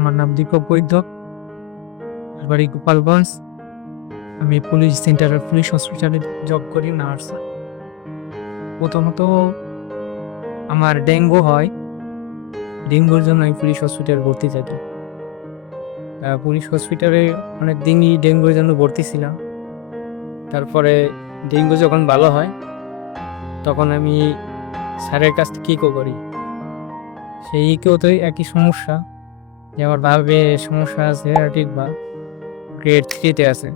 আমার নাম দীপক বৈদ্য, বাড়ি গোপালগঞ্জ। আমি পুলিশ সেন্টারের পুলিশ হসপিটালে জব করি, নার্স। প্রথমত আমার ডেঙ্গু হয়, ডেঙ্গুর জন্য আমি পুলিশ হসপিটালে ভর্তি থাকি। পুলিশ হসপিটালে অনেক দিনই ডেঙ্গুর জন্য ভর্তি ছিলাম। তারপরে ডেঙ্গু যখন ভালো হয় তখন আমি স্যারের কাছ থেকে ইকো করি। সেই ইকোতেই একই সমস্যা, যে আমার ভাবে সমস্যা আছে অ্যাটিক বা গ্রেড 3-তে আছে।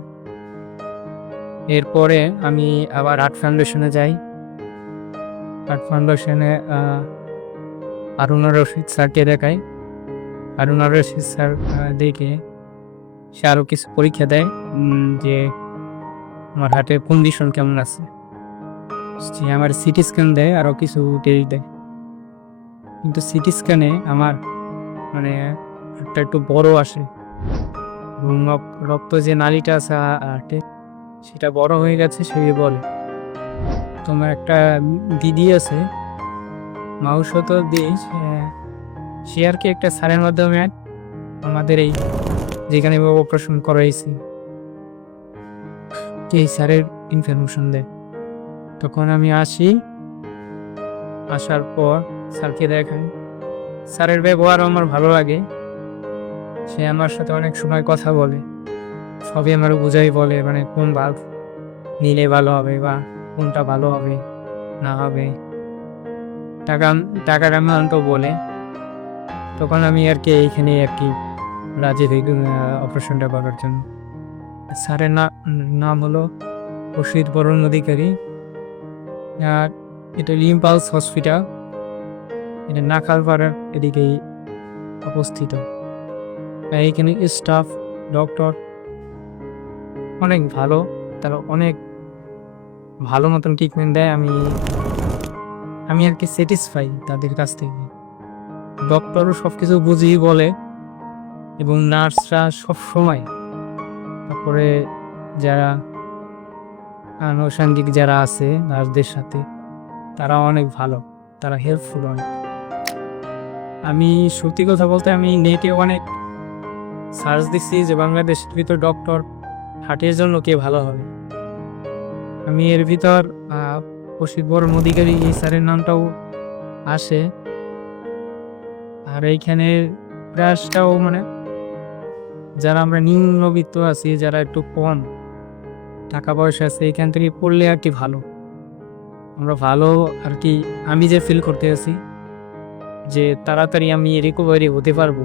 এরপরে আমি আবার আর্ট ফাউন্ডেশনে যাই। আর্ট ফাউন্ডেশনে হারুনা রশিদ স্যারকে দেখাই। হারুনা রশিদ স্যার দেখে সে আরও কিছু পরীক্ষা দেয়, যে আমার হার্টের কন্ডিশন কেমন আছে। সে আমার সিটি স্ক্যান দেয়, আরও কিছু টেস্ট দেয়। কিন্তু সিটি স্ক্যানে আমার মানে হার্টটা একটু বড় আসে, এবং রক্ত যে নালীটা আছে হার্টে সেটা বড় হয়ে গেছে। সে বলে, তোমার একটা দিদি আছে মাউসত দিয়ে, সে আর কি একটা স্যারের মাধ্যমে আমাদের এই যেখানে অপারেশন করাইছি এই স্যারের ইনফরমেশন দেয়। তখন আমি আসি, আসার পর স্যারকে দেখাই। স্যারের ব্যবহার আমার ভালো লাগে। সে আমার সাথে অনেক সময় কথা বলে, সবই আমার বোঝাই, বলে মানে কোন বাল্ব নিলে ভালো হবে বা কোনটা ভালো হবে না হবে, টাকার অ্যামাউন্ট বলে। তখন আমি আর কি এইখানে আর কি রাজি হই অপারেশনটা করার জন্য। স্যারের নাম হলো অসিত বরণ অধিকারী। আর এটা ইম্পালস হসপিটাল, এটা নাখালপাড়ার এদিকেই অবস্থিত। এইখানে স্টাফ ডক্টর অনেক ভালো, তারা অনেক ভালো মতন ট্রিটমেন্ট দেয়। আমি আর কি স্যাটিসফাই তাদের কাছ থেকে। ডক্টরও সব কিছু বুঝিয়ে বলে, এবং নার্সরা সব সময়, তারপরে যারা আনুষঙ্গিক যারা আছে নার্সদের সাথে, তারা অনেক ভালো, তারা হেল্পফুল অনেক। আমি সত্যি কথা বলতে আমি নেটে অনেক সার্চ দিচ্ছি যে বাংলাদেশের ভিতর ডক্টর হার্টের জন্য কে ভালো হবে। আমি এর ভিতর অসিত বরণ অধিকারী এই স্যারের নামটাও আসে। আর এইখানে প্রাইসটাও মানে যারা আমরা নিম্নবিত্ত আছি, যারা একটু কম টাকা পয়সা আছে, এখান থেকে পড়লে আর কি ভালো, আমরা ভালো আর কি। আমি যে ফিল করতে আছি যে তাড়াতাড়ি আমি রিকভারি হতে পারবো,